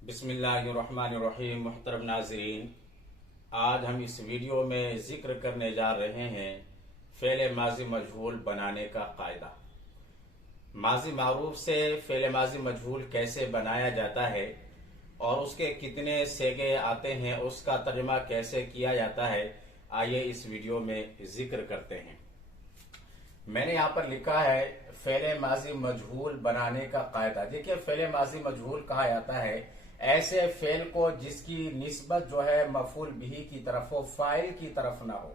बिस्मिल्लाहिर्रहमानिर्रहीम। मुहतरम नाज़रीन, आज हम इस वीडियो में ज़िक्र करने जा रहे हैं फ़ेल माज़ी मजहूल बनाने का कायदा। माज़ी मारूफ से फ़ेल माज़ी मजहूल कैसे बनाया जाता है और उसके कितने सेगे आते हैं, उसका तर्जुमा कैसे किया जाता है, आइए इस वीडियो में ज़िक्र करते हैं। मैंने यहाँ पर लिखा है फ़ेल माज़ी मजहूल बनाने का कायदा। देखिए, फ़ेल माज़ी मजहूल कहा जाता है ऐसे फेल को जिसकी निस्बत जो है मफूल बिही की तरफ हो, फाइल की तरफ ना हो।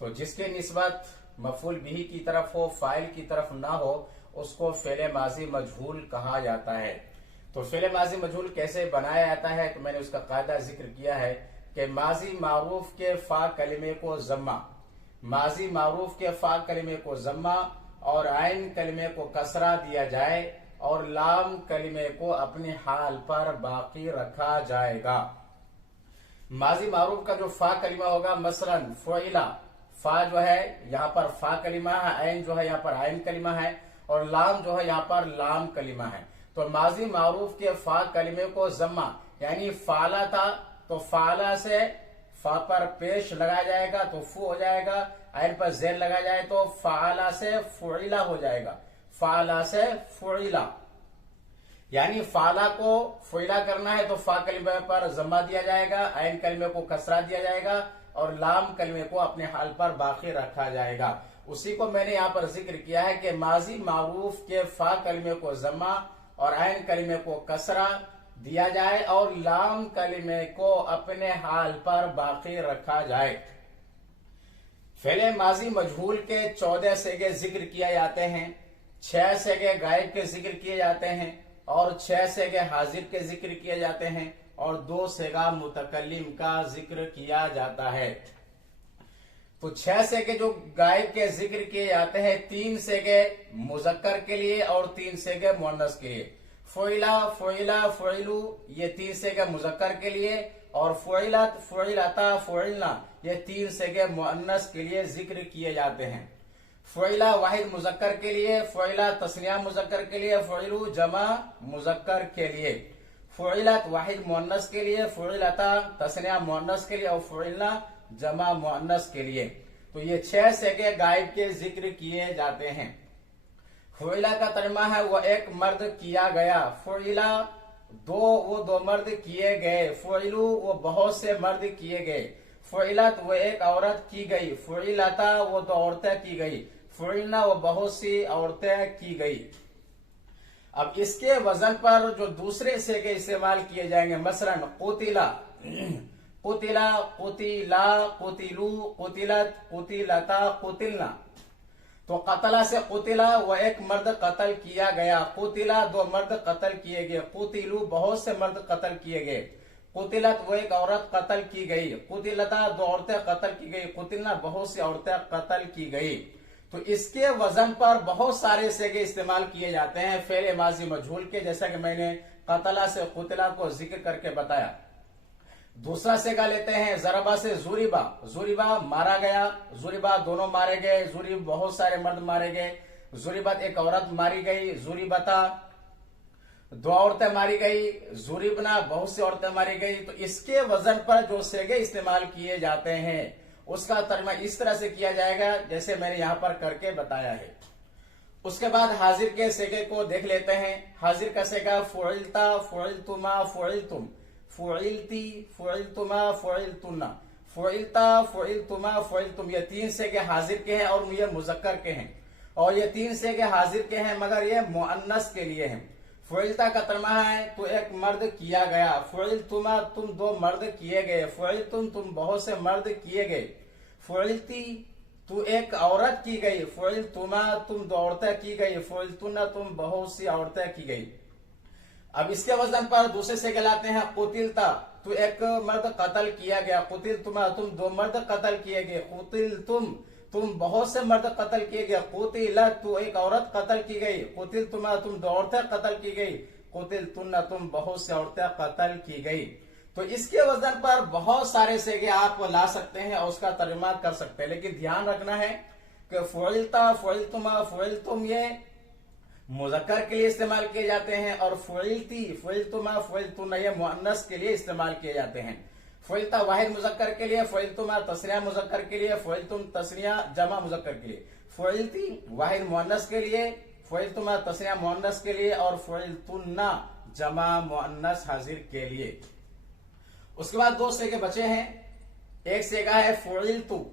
तो जिसकी निस्बत मफूल बिही की तरफ हो, फाइल की तरफ ना हो, उसको फेल माज़ी मजहूल कहा जाता है। तो फेल माज़ी मजहूल कैसे बनाया जाता है, तो मैंने उसका कायदा जिक्र किया है कि माज़ी मारूफ के फा कलिमे को जम्मा, माज़ी मारूफ के फा कलिमे को जम्मा और आइन कलिमे को कसरा दिया जाए और लाम कलिमे को अपने हाल पर बाकी रखा जाएगा। माजी मारूफ का जो फा कलिमा होगा, मसलन फ़ुइला, फा जो है यहाँ पर फा कलिमा है, आइन जो है यहाँ पर आइन कलिमा है और लाम जो है यहाँ पर लाम कलिमा है। तो माजी मारूफ के फा कलिमे को जम्मा यानी फाला था तो फाला से फा पर पेश लगाया जाएगा तो फू हो जाएगा, आइन पर जेर लगाया जाए तो फाला से फ़ुइला हो जाएगा, फाला से फ़ुइला। यानी फाला को फ़ुइला करना है तो फा कलिमे पर जम्मा दिया जाएगा, आइन कलिमे को कसरा दिया जाएगा और लाम कलिमे को अपने हाल पर बाकी रखा जाएगा। उसी को मैंने यहाँ पर जिक्र किया है कि माजी मारूफ के फा कलिमे को जम्मा और आइन कलिमे को कसरा दिया जाए और लाम कलिमे को अपने हाल पर बाकी रखा जाए। फेले माजी मजहूल के 14 सेगे जिक्र किए जाते हैं, 6 सेगे गायब के जिक्र किए जाते हैं और 6 सेगे हाजिर के जिक्र किए जाते हैं और 2 सेगा मुतकल्लिम का जिक्र किया जाता है। तो 6 सेगे जो गायब के जिक्र किए जाते हैं, 3 सेगे मुजक्कर के लिए और 3 सेगे मुअन्नस के लिए। फ़ुइला, फ़ुइला, फ़ुइलू ये 3 सेगे मुजक्कर के लिए और फ़ुइलत, फ़ुइलता, फ़ुइलना ये 3 सेगे मुअन्नस के लिए जिक्र किए जाते हैं। फ़ुइला वाहिद मुजक्कर के लिए, फ़ुइला तस्निया मुजक्कर के लिए, फ़ुइलू जमा मुजक्कर के लिए, फ़ुइलत वाहिद मुअन्नस के लिए, फ़ुइलता तस्निया मुअन्नस के लिए और फ़ुइलना जमा मुअन्नस के लिए। तो ये 6 सेगे गायब के जिक्र किए जाते हैं। फ़ुइला का तर्जुमा है वो एक मर्द किया गया, फ़ुइला वो दो मर्द किए गए, फ़ुइलू वो बहुत से मर्द किए गए, फ़ुइलत वो एक औरत की गई, फ़ुइलता वो 2 औरतें की गई, फ़ुइलना वो बहुत सी औरतें की गई। अब इसके वजन पर जो दूसरे सेगे इस्तेमाल किए जाएंगे, मसलन कुतिला, कुतिला, कुतिला, कुतिलू, कुतिलत, कुतिलता, कुतिलना। तो कतला से कुतिला वो एक मर्द कत्ल किया गया, कुतिला 2 मर्द कत्ल किए गए, कुतिलू बहुत से मर्द कत्ल किए गए, कुतिलत वो एक औरत कत्ल की गई, कुतिलता 2 औरतें कत्ल की गई, कुतिलना बहुत सी औरतें कत्ल की गई। तो इसके वजन पर बहुत सारे सेगे इस्तेमाल किए जाते हैं फेल माजी मजहूल के, जैसा कि मैंने कतला से कुतिला को जिक्र करके बताया। दूसरा सेगा लेते हैं जरबा से जुरिबा, जुरिबा मारा गया, जुरिबा दोनों मारे गए, जुरिब बहुत सारे मर्द मारे गए, जुरिबत एक औरत मारी गई, जुरिबता 2 औरतें मारी गई, जुरिबना बहुत सी औरतें मारी गई। तो इसके वजन पर जो सेगे इस्तेमाल किए जाते हैं उसका तर्जुमा इस तरह से किया जाएगा जैसे मैंने यहां पर करके बताया है। उसके बाद हाजिर के सेगे को देख लेते हैं। हाजिर का सेगा फ़ुइलता, फ़ुइलतुमा, फ़ुइलतुम, फ़ुइलती, फ़ुइलतुमा, फ़ुइलतुन्ना, फ़ुइलता, फ़ुइलतुमा, फ़ुइलतुम ये 3 सेगे हाजिर के हैं और ये मुजक्कर के हैं और ये 3 सेगे हाजिर के हैं मगर ये मुअन्नस के लिए हैं। फ़ुइलता का तर्जुमा है तो एक मर्द किया गया, फ़ुइलतुमा तुम 2 मर्द किए गए, फ़ुइलतुम तुम बहुत से मर्द किए गए, फ़ुइलती तू एक औरत की गई, फ़ुइलतुमा तुम 2 औरतें की गई, फ़ुइलतुन्ना तुम बहुत सी औरतें की गई। अब इसके वजन पर दूसरे से कहलाते हैं कुतिलता, तू एक मर्द कत्ल किया गया, कुतिलतुमा तुम 2 मर्द कत्ल किए गए, कुतिलतुम तुम बहुत से मर्द कत्ल किए गए, कुतिलत तू एक औरत कत्ल की गई, कुतिलतुमा तुम 2 औरतें कत्ल की गई, कुतिलतुन्ना तुम बहुत से औरतें कत्ल की गई। तो इसके वजन पर बहुत सारे सेगे आप ला सकते हैं और उसका तर्जुमा कर सकते हैं, लेकिन ध्यान रखना है कि फ़ुइलता, फ़ुइलतुमा, फ़ुइलतुम ये मुज़क्कर के लिए इस्तेमाल किए जाते हैं, और फ़ुइलती, फ़ुइलतुमा, फ़ुइलतुन्ना ये मुअन्नस के लिए इस्तेमाल किए जाते हैं। फ़ुइलता वाहिद मुज़क्कर के लिए, फ़ुइलतुमा तस्निया मुज़क्कर के लिए, फ़ुइलतुम तस्निया जमा मुज़क्कर के लिए। फ़ुइलती वाहिद मुअन्नस के लिए, फ़ुइलतुमा तस्निया मुअन्नस के लिए, और फ़ुइलतुन्ना जमा मुअन्नस हाजिर के लिए। उसके बाद दो सेगे बचे हैं। एक सेगा है फ़ुइलतु,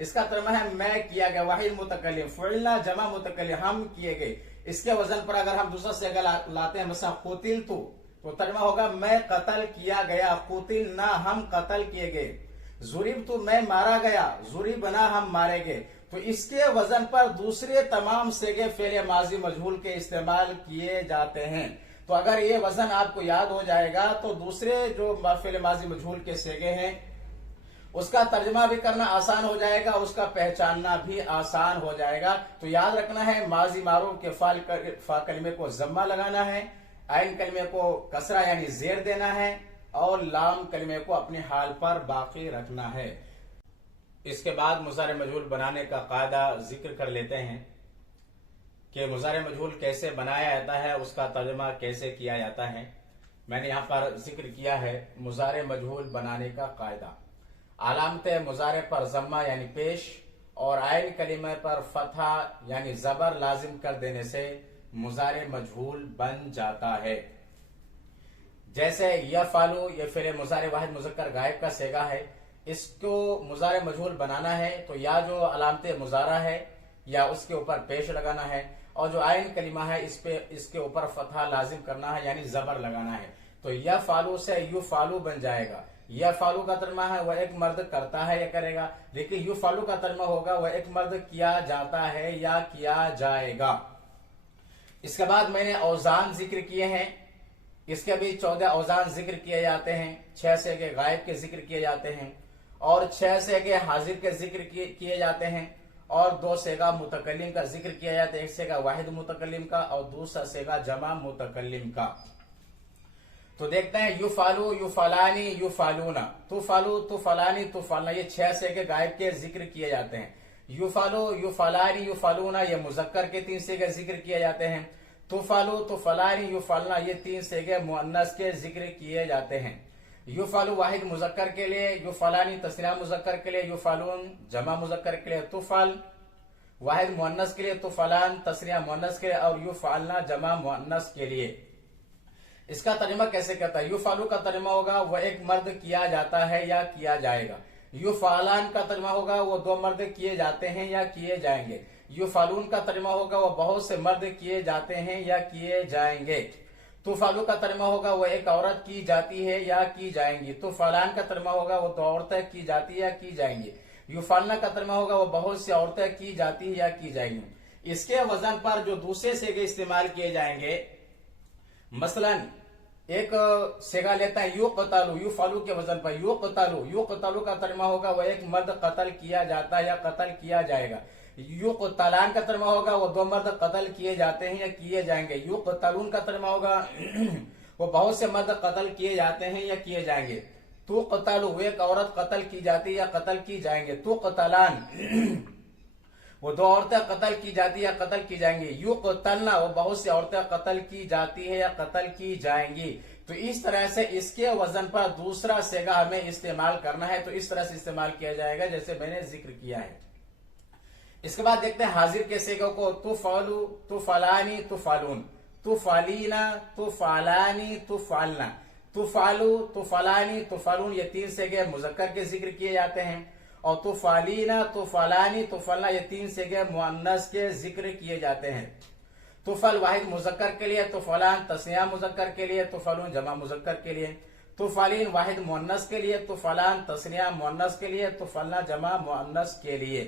इसका तर्जमा है मैं किया गया, वाहिद मुतकल्लिम। फ़ुइलना जमा मुतकल्लिम, हम किए गए। इसके वजन पर अगर हम दूसरा सेगा लाते हैं, मसला कुतिलतु, तो तर्जमा होगा मैं कत्ल किया गया, कुतिलना हम कत्ल किए गए। ज़ुरिबतु मैं मारा गया, ज़ुरिबना हम मारे गए। तो इसके वजन पर दूसरे तमाम सेगे फेले माजी मजहूल के इस्तेमाल किए जाते हैं। तो अगर ये वजन आपको याद हो जाएगा तो दूसरे जो फेले माजी मजहूल के सेगे हैं उसका तर्जमा भी करना आसान हो जाएगा, उसका पहचानना भी आसान हो जाएगा। तो याद रखना है, माजी मारूफ के फा कलमे को जम्मा लगाना है, आइन कलमे को कसरा यानी जेर देना है, और लाम कलमे को अपने हाल पर बाकी रखना है। इसके बाद मुज़ारे मजहूल बनाने का कायदा जिक्र कर लेते हैं कि मुज़ारे मजहूल कैसे बनाया जाता है, उसका तर्जमा कैसे किया जाता है। मैंने यहाँ पर जिक्र किया है मुज़ारे मजहूल बनाने का कायदा। अलामत मुज़ारे पर जम्मा यानी पेश और आइन कलिमे पर फतहा यानी जबर लाजिम कर देने से मुज़ारे मजहूल बन जाता है। जैसे यफ़अलु, ये फिर मुज़ारे वाहिद मुज़क्कर गायब का सेगा है, इसको मुज़ारे मजहूल बनाना है तो या जो अलामत मुज़ारा है या उसके ऊपर पेश लगाना है, और जो आइन कलिमा है इसके ऊपर फतहा लाजिम करना है यानी जबर लगाना है। तो यफ़अलु से युफ़अलु बन जाएगा। यफ़अलु का तर्जमा है वह एक मर्द करता है या करेगा, लेकिन युफ़अलु का तर्जमा होगा वह एक मर्द किया जाता है या किया जाएगा। इसके बाद मैंने औजान जिक्र किए हैं, इसके भी 14 औजान जिक्र किए जाते हैं। 6 सेगे गायब के जिक्र किए जाते हैं, और 6 सेगे हाजिर के जिक्र किए जाते हैं, और 2 सेगा मुतकल्लिम का जिक्र किया जाता है। एक सेगा वाहिद मुतकल्लिम का और दूसरा सेगा जमा मुतकल्लिम का। तो देखते हैं युफ़अलु, युफ़अलानी, युफ़अलूना, तुफ़अलु, तुफ़अलानी, तुफ़अलना, ये 6 सेगे गायब के जिक्र किए जाते हैं। युफ़अलु, युफ़अलानी, युफ़अलूना ये मुज़क्कर के 3 सेगे जिक्र किए जाते हैं। तुफ़अलु, तुफ़अलानी, युफ़अलना ये 3 सेगे मुअन्नस के जिक्र किए जाते हैं। युफ़अलु वाहिद मुज़क्कर के लिए, युफ़अलानी तस्नीया मुज़क्कर के लिए, युफ़अलून जमा मुज़क्कर के लिए, तुफ़अल वाहिद मुअन्नस के लिए, तुफ़अलान तस्नीया मुअन्नस के लिए, और युफ़अलना जमा मुअन्नस के लिए। इसका तर्जमा कैसे करता है? युफ़अलु का तर्जमा होगा वह एक मर्द किया जाता है या किया जाएगा। युफ़अलान का तर्जमा होगा वो 2 मर्द किए जाते हैं या किए जाएंगे। युफ़अलून का तर्जमा होगा वह बहुत से मर्द किए जाते हैं या किए जाएंगे। तुफ़अलु का तर्जमा होगा वह एक औरत की जाती है या की जाएंगी। तुफ़अलान का तर्जमा होगा वो 2 औरतें की जाती है या की जाएंगी। युफ़अलना का तर्जमा होगा वो बहुत सी औरतें की जाती है या की जाएंगी। इसके वजन पर जो दूसरे सेगे इस्तेमाल किए जाएंगे, मसलन एक सेगा लेता है युक़तलु, युफ़अलु के वजन पर युक़तलु, युक़तलु का तर्जमा होगा वह एक मर्द कत्ल किया जाता है या कत्ल किया जाएगा। युक़तलान का तर्जमा होगा वो 2 मर्द कत्ल किए जाते हैं या किए जाएंगे। युक़तलून का तर्जमा होगा वो बहुत से मर्द कत्ल किए जाते हैं या किए जाएंगे। तुक़तलु वो एक औरत कत्ल की जाती है या कत्ल की जाएंगे। तुक़तलान वो 2 औरतें कत्ल की जाती है या कत्ल की जाएंगी। युक़तलना वो बहुत सी औरतें कत्ल की जाती है या कत्ल की जाएंगी। तो इस तरह से इसके वजन पर दूसरा सेगा हमें इस्तेमाल करना है, तो इस तरह से इस्तेमाल किया जाएगा जैसे मैंने जिक्र किया है। इसके बाद देखते हैं हाजिर के सेगों को। तुफ़अलु, तुफ़अलानी, तुफ़अलून, तुफ़अलीना, तुफ़अलानी, तुफ़अलना, तुफ़अलु, तुफ़अलानी, तुफ़अलून ये 3 सेगे मुज़क्कर के जिक्र किए जाते हैं, और तुफ़अलीना, तुफ़अलानी, तुफ़अलना ये 3 सेगे मुअन्नस के जिक्र किए जाते हैं। तुफ़अल वाहिद मुज़क्कर के लिए, तुफ़अलान तस्निया मुज़क्कर के लिए, तुफ़अलून जमा मुज़क्कर के लिए, तुफ़अलीन वाहिद मुअन्नस के लिए, तुफ़अलान तस्निया मुअन्नस के लिए, तुफ़अलना जमा मुअन्नस के लिए।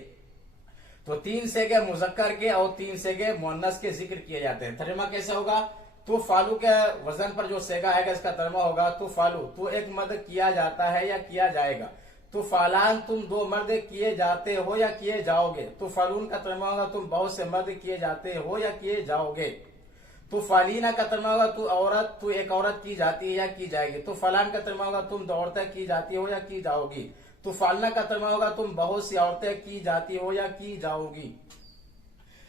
तो 3 सेगे मुज़क्कर के और 3 सेगे मुअन्नस के जिक्र किए जाते हैं। तर्जुमा कैसे होगा? तुफ़अलु के वजन पर जो सेगा आएगा इसका तर्जुमा होगा तुफ़अलु तू एक मर्द किया जाता है या किया जाएगा। तुफ़अलान तुम 2 मर्द किए जाते हो या किए जाओगे। तुफ़अलून का तर्जुमा होगा तुम बहुत से मर्द किए जाते हो या किए जाओगे। तुफ़अलीना का तर्जुमा होगा तू एक औरत की जाती है या की जाएगी। तुफ़अलान का तर्जुमा होगा तुम 2 औरतें की जाती हो या की जाओगी। तुफ़अलना का तर्जुमा होगा तुम बहुत सी औरतें की जाती हो या की जाओगी।